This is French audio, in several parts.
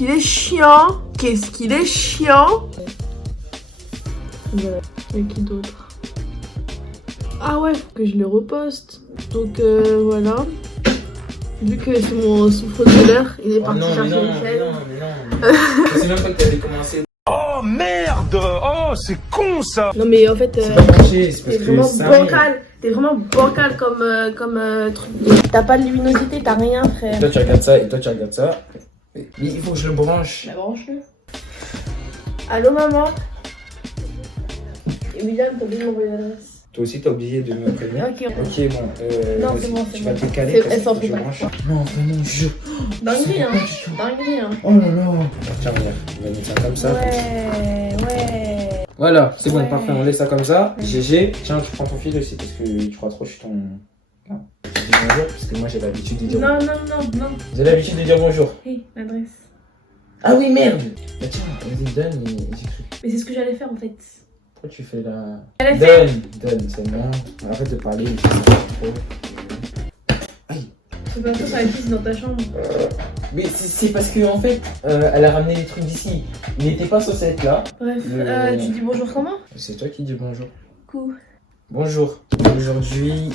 qu'il est chiant. Qu'est-ce qu'il est chiant. Voilà. Et qui d'autre? Ah ouais, faut que je le reposte. Donc voilà. Vu que c'est mon souffle de l'heure, il est parti chercher Michel. Non. Je sais même pas que t'avais commencé. Oh merde! Oh, c'est con ça! Non mais en fait, C'est pas marché, c'est parce t'es que vraiment ça bancal. T'es vraiment bancal comme truc. T'as pas de luminosité, t'as rien, frère. Et toi tu regardes ça, et toi tu regardes ça. Mais il faut que je le branche. La branche-le. Allô maman. Et William, t'as oublié de m'envoyer l'adresse. Toi aussi t'as oublié de me prévenir. Ok. Ok, bon. Non, c'est bon, c'est tu bon. vas te caler. C'est- comme elle ça, s'en faut que fout je pas. branche. Non, vraiment, je. Dinguerie, hein. Dinguerie, hein. Oh là là. Tiens, regarde. On va mettre ça comme ça. Ouais. Voilà, c'est bon, Ouais. parfait. On laisse ça comme ça. Ouais. GG. Tiens, tu prends ton fil aussi parce que tu crois trop, je suis ton. Non. Je dis bonjour parce que moi j'ai l'habitude de dire. Non. J'ai l'habitude de dire bonjour. Hey, l'adresse. Ah oui, merde. Bah tiens, vas-y, donne et j'écris. Mais c'est ce que j'allais faire en fait. Pourquoi tu fais la. J'allais faire. Donne, c'est bon. Arrête de parler. C'est pas ça, ça glisse dans ta chambre. Mais c'est parce que en fait, elle a ramené les trucs d'ici. Il n'était pas censé être là. Bref, tu dis bonjour comment? C'est toi qui dis bonjour. Coucou. Bonjour. Aujourd'hui,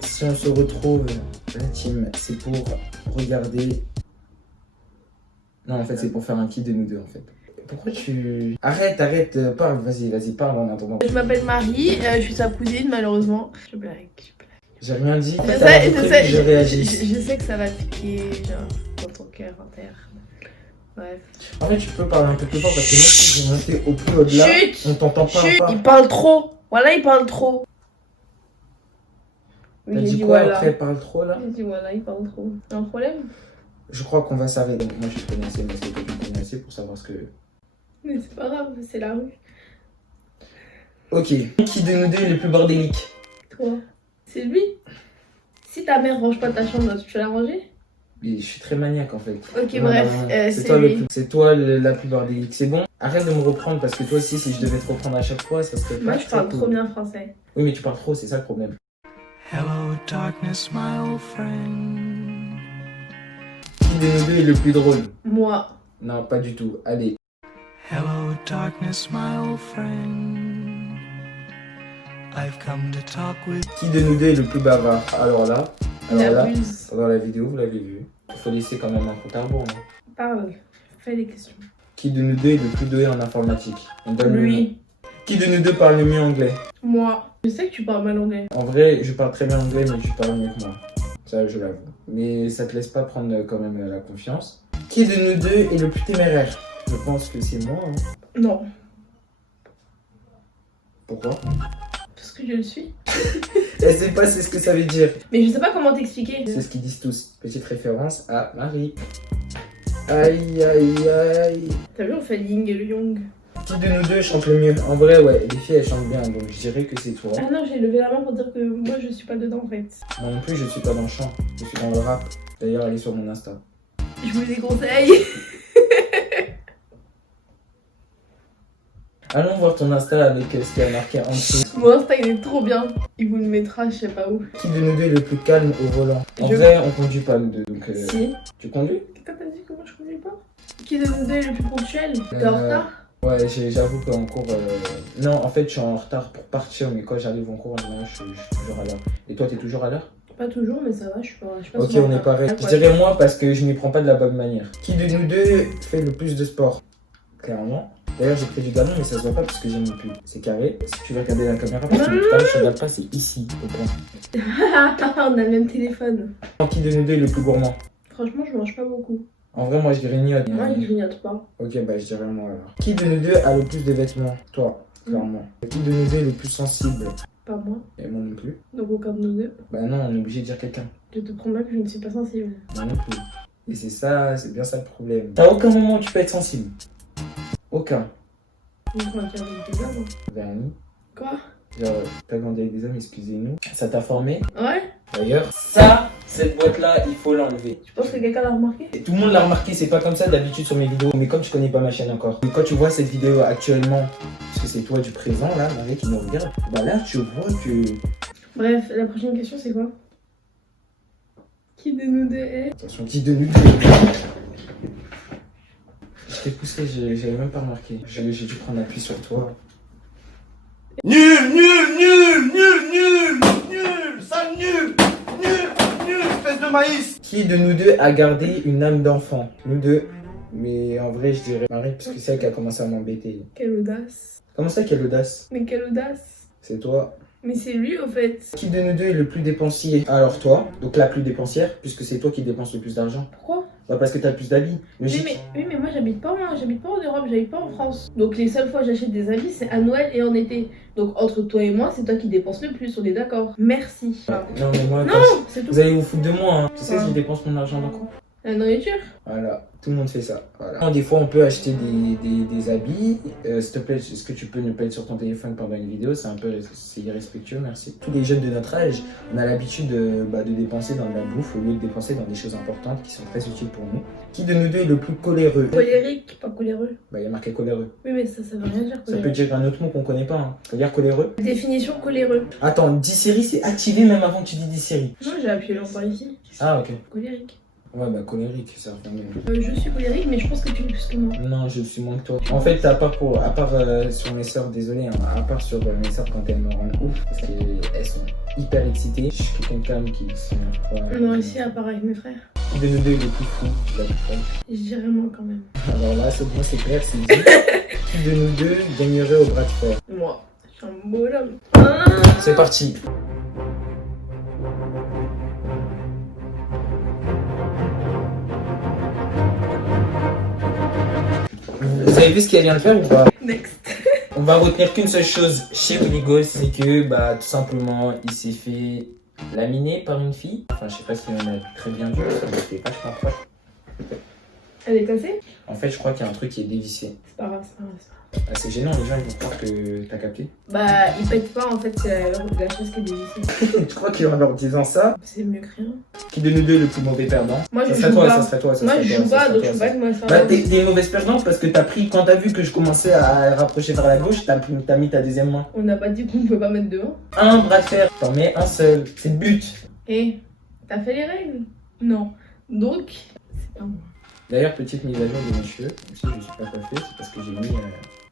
si on se retrouve, la team, c'est pour regarder. Non, en fait, c'est pour faire un kit de nous deux, en fait. Pourquoi tu. Arrête, parle, vas-y, parle en attendant. Je m'appelle Marie, je suis sa cousine malheureusement. Je blague. J'ai rien dit. Je sais, je réagis. je sais que ça va piquer, genre, dans ton cœur interne. Bref. En fait, tu peux parler un peu plus fort parce que même si j'ai monté au plus au-delà, Chut, on t'entend pas. chut, il parle trop. Voilà, il parle trop. T'as Oui, j'ai dit dit quoi voilà. après, parle trop là? J'ai dit voilà, il parle trop. T'as un problème? Je crois qu'on va s'arrêter. Donc, moi, je te connais assez, mais c'est que tu me connais assez pour savoir ce que. Mais c'est pas grave, c'est la rue. Ok. Qui de nous deux est le plus bordélique? Toi. C'est lui. Si ta mère range pas ta chambre, tu vas la ranger? Mais je suis très maniaque en fait. Ok, Non, bref, non, non. c'est toi lui. c'est toi la plus bordélique. C'est bon? Arrête de me reprendre parce que toi aussi, si je devais te reprendre à chaque fois, ça serait pas. Moi, je parle très trop cool. bien français. Oui, mais tu parles trop, c'est ça le problème. Hello darkness, my old friend. Qui de nous deux est le plus drôle? Moi. Non, pas du tout. Allez. Hello darkness, my old friend. I've come to talk with. Qui de nous deux est le plus bavard? Alors là, Il alors là, abuse. dans la vidéo, vous l'avez vu. Il faut laisser quand même un compte à rebours. Hein. Parle. Fais des questions. Qui de nous deux est le plus doué en informatique? On donne le nom. Lui. Qui de nous deux parle le mieux anglais? Moi. Je sais que tu parles mal anglais. En vrai, je parle très bien anglais, mais tu parles mieux que moi. Ça, je l'avoue. Mais ça te laisse pas prendre quand même la confiance. Qui de nous deux est le plus téméraire? Je pense que c'est moi. Hein. Non. Pourquoi? Parce que je le suis. Elle sait pas c'est ce que ça veut dire. Mais je sais pas comment t'expliquer. C'est ce qu'ils disent tous. Petite référence à Marie. Aïe, aïe, aïe. T'as vu, on fait le yin et le yang. Qui de nous deux chante le mieux? En vrai, ouais, les filles elles chantent bien, donc je dirais que c'est toi. Ah non, j'ai levé la main pour dire que moi je suis pas dedans en fait. Moi non plus, je suis pas dans le chant, je suis dans le rap. D'ailleurs, allez sur mon Insta. Je vous déconseille. Allons voir ton Insta avec ce qui a marqué en dessous. Mon Insta il est trop bien. Il vous le mettra, je sais pas où. Qui de nous deux est le plus calme au volant? En Je- vrai, on conduit pas nous deux, donc. Si. Tu conduis? Quand t'as dit que moi je conduis pas? Qui de nous deux est le plus ponctuel? T'es en retard? Ouais, j'avoue qu'en cours. Non, en fait, je suis en retard pour partir, mais quand j'arrive en cours, en général, je suis toujours à l'heure. Et toi, t'es toujours à l'heure? Pas toujours, mais ça va, je suis pas Ok, souvent on en est retard. pareil. Ouais, Je dirais moi parce que je m'y prends pas de la bonne manière. Qui de nous deux fait le plus de sport? Clairement. D'ailleurs, j'ai pris du galon, mais ça se voit pas parce que j'ai mon pull. C'est carré. Si tu veux regarder la caméra, parce que tout à l'heure, je regarde pas, c'est ici, au point. on a le même téléphone. Qui de nous deux est le plus gourmand? Franchement, je mange pas beaucoup. En vrai, moi, je grignote. Moi, il grignote pas. Ok, bah, je dirais moi alors. Qui de nous deux a le plus de vêtements? Toi, clairement. Qui de nous deux est le plus sensible? Pas moi. Et moi non plus. Donc aucun de nous deux. Bah non, on est obligé de dire quelqu'un. Je te promets que je ne suis pas sensible. Moi non plus. Et c'est ça, c'est bien ça le problème. À aucun moment tu peux être sensible. Aucun. Je crois qu'il y a des hommes. Vernis. Quoi? Genre, t'as grandi avec des hommes, excusez-nous. Ça t'a formé. Ouais? D'ailleurs, ça, cette boîte-là, il faut l'enlever. Tu penses que quelqu'un l'a remarqué? Et tout le monde l'a remarqué, c'est pas comme ça d'habitude sur mes vidéos. Mais comme tu connais pas ma chaîne encore, et quand tu vois cette vidéo actuellement, parce que c'est toi du présent là, Marie qui nous regarde, bah là tu vois que. Bref, la prochaine question c'est quoi? Qui de nous deux est? Attention, qui de nous deux? t'ai poussé, j'avais même pas remarqué. J'ai dû prendre appui sur toi. Nul, sale nul, espèce de maïs. Qui de nous deux a gardé une âme d'enfant? Nous deux. Mais en vrai, je dirais Marie, parce que c'est elle qui a commencé à m'embêter. Quelle audace. Comment ça, quelle audace? Mais quelle audace. C'est toi. Mais c'est lui au fait. Qui de nous deux est le plus dépensier? Alors toi, donc la plus dépensière, puisque c'est toi qui dépenses le plus d'argent. Pourquoi? Bah parce que t'as le plus d'habits. Logique. Oui mais moi j'habite pas en Europe, j'habite pas en France. Donc les seules fois que j'achète des habits c'est à Noël et en été. Donc entre toi et moi c'est toi qui dépenses le plus, on est d'accord. Merci. Non mais moi, Non, c'est tout. vous allez vous foutre de moi, hein. Tu sais, Ouais. je dépense mon argent dans quoi? La nourriture. Voilà, tout le monde fait ça. Voilà. Des fois, on peut acheter des habits. S'il te plaît, est-ce que tu peux ne pas être sur ton téléphone pendant une vidéo? C'est irrespectueux, merci. Tous les jeunes de notre âge, on a l'habitude de dépenser dans de la bouffe au lieu de dépenser dans des choses importantes qui sont très utiles pour nous. Qui de nous deux est le plus coléreux? Colérique, pas coléreux. Bah, il y a marqué coléreux. Oui mais ça veut rien dire Ça coléreux. peut dire un autre mot qu'on connaît pas. Hein. Ça veut dire coléreux. Définition coléreux. Attends, 10 séries, c'est activé même avant que tu dis 10 séries. Non j'ai appuyé longtemps ici. Ah, ok. Colérique. Ouais, bah colérique, ça revient même. Je suis colérique mais je pense que tu es plus que moi. Non, je suis moins que toi. En fait, à part sur mes sœurs, désolé, hein, à part sur mes sœurs quand elles me rendent ouf, parce qu'elles sont hyper excitées. Je suis quelqu'un qui s'énerve pas. Moi aussi à part avec mes frères. Qui de nous deux est le plus fou? La plus folle. Je dirais moi quand même. Alors là, c'est clair, c'est dit. Qui de nous deux gagnerait au bras de fer? Moi. Je suis un beau homme. C'est parti. Vous avez vu ce qu'elle vient de faire ou pas? Next. On va retenir qu'une seule chose chez Willy Gold, c'est que tout simplement il s'est fait laminer par une fille. Enfin, je sais pas si on a très bien vu, ça me fait vachement peur. Elle est cassée? En fait, je crois qu'il y a un truc qui est dévissé. C'est pas grave, c'est pas grave. Ah, c'est gênant, les gens ils vont croire que t'as capté. Bah, ils pètent pas en fait, c'est la chose qui est dévissée. Tu crois qu'en leur disant ça, C'est mieux que rien. qui de nous deux est le plus mauvais perdant? Moi, Ça je serait joue toi, pas. ça serait toi, ça Moi, serait je toi, joue ça pas, serait donc toi, je peux ça pas que moi ça. Bah, t'es une mauvaise perdante parce que t'as pris, quand t'as vu que je commençais à rapprocher vers la gauche, t'as mis ta deuxième main. On n'a pas dit qu'on pouvait pas mettre devant. Un bras de fer, t'en mets un seul, c'est le but. Et t'as fait les règles? Non. Donc, c'est pas moi. D'ailleurs, petite mise à jour de mes cheveux, même si je suis pas coiffé, c'est parce que j'ai mis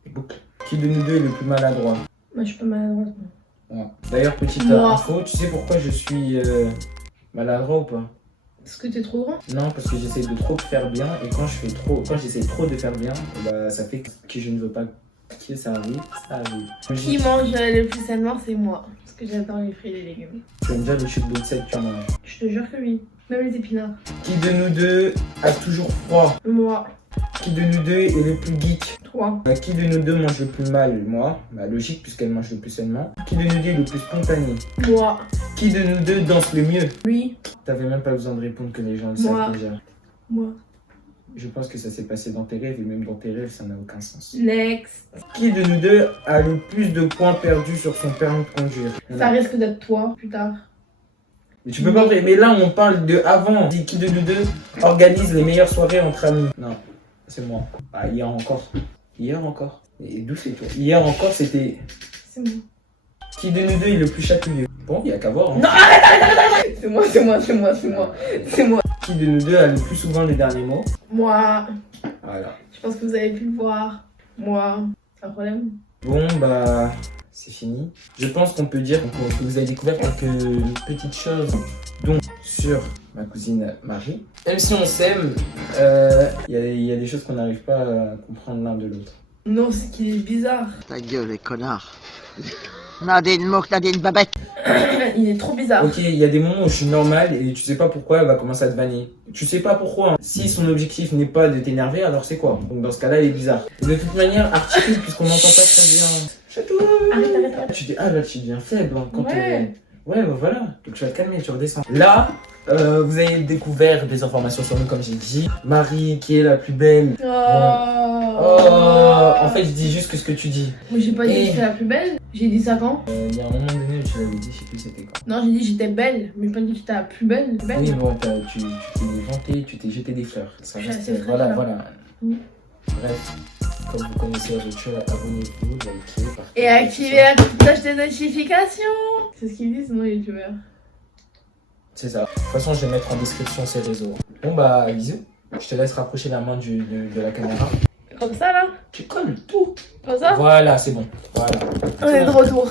des boucles. Qui de nous deux est le plus maladroit? Moi, je suis pas maladroite. Moi. Ouais. D'ailleurs, petite Moi. info, tu sais pourquoi je suis maladroit ou pas? Parce que t'es trop grand? Non, parce que j'essaie de trop faire bien et quand j'essaie trop de faire bien, bah ça fait que je ne veux pas que ça arrive, ça arrive. Qui mange le plus sainement, c'est moi. Parce que j'adore les fruits et les légumes. Tu aimes bien le chute de sel que tu en manges. Je te jure que oui. Même les épinards. Qui de nous deux a toujours froid? Moi. Qui de nous deux est le plus geek? Toi. Qui de nous deux mange le plus mal? Moi. Bah logique puisqu'elle mange le plus sainement. Qui de nous deux est le plus spontané? Moi. Qui de nous deux danse le mieux? Lui. T'avais même pas besoin de répondre que les gens le Moi. savent déjà. Moi. Je pense que ça s'est passé dans tes rêves et même dans tes rêves ça n'a aucun sens. Next. Qui de nous deux a le plus de points perdus sur son permis de conduire? Ça risque d'être toi plus tard. Mais tu peux pas. Mais là on parle de avant. Qui de nous deux organise les meilleures soirées entre amis? Non, c'est moi. Ah, hier encore. Hier encore. Et d'où c'est toi? Hier encore c'était. C'est moi. Qui de nous deux est le plus chatouilleux? Bon, il y a qu'à voir. Hein. Non, arrête. C'est moi. C'est moi. Qui de nous deux a le plus souvent les derniers mots? Moi. Voilà. Je pense que vous avez pu le voir. Moi. C'est un problème. Bon bah c'est fini. Je pense qu'on peut dire que vous avez découvert quelques petites choses dont sur ma cousine Marie. Même si on s'aime, il y a des choses qu'on n'arrive pas à comprendre l'un de l'autre. Non, c'est qu'il est bizarre. Ta gueule, les connards. Nadine Mouk, Nadine Babette. Il est trop bizarre. Ok, il y a des moments où je suis normal et tu sais pas pourquoi elle va commencer à te vanner. Tu sais pas pourquoi. Hein. Si son objectif n'est pas de t'énerver, alors c'est quoi? Donc dans ce cas-là, il est bizarre. Et de toute manière, articule puisqu'on n'entend pas très bien. Arrête. Tu dis, ah là tu deviens faible. Hein, quand Ouais. Ouais, bah voilà. Donc tu vas te calmer, tu redescends. Là, vous avez découvert des informations sur nous, comme j'ai dit. Marie, qui est la plus belle. En fait, je dis juste que ce que tu dis. Moi, j'ai pas dit que j'étais la plus belle. J'ai dit ça quand? Il y a un moment donné où tu l'avais dit, je sais plus c'était quand. Non, j'ai dit que j'étais belle. Mais j'ai pas dit que j'étais la plus belle. Oui, bon, tu t'es vanté, tu t'es jeté des fleurs. Ça Je suis reste, assez fraîche, voilà, là. voilà. Mm. Bref, comme vous connaissez Rachel, abonnez-vous, likez, partagez. Et activez la petite cloche de notification. C'est ce qu'ils disent, non, les youtubeurs. C'est ça. De toute façon, je vais mettre en description ces réseaux. Bon bah, bisous. Je te laisse rapprocher la main de la caméra. Comme ça là. Tu colles tout. Comme ça. Voilà, c'est bon. Voilà. On est de retour.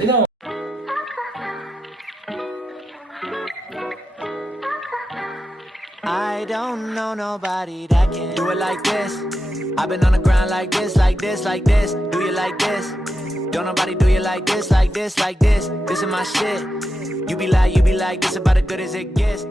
Et non. I don't know nobody that can do it like this. I've been on the ground like this, like this, like this. Do you like this? Don't nobody do you like this, like this, like this. This is my shit. You be like, this about as good as it gets.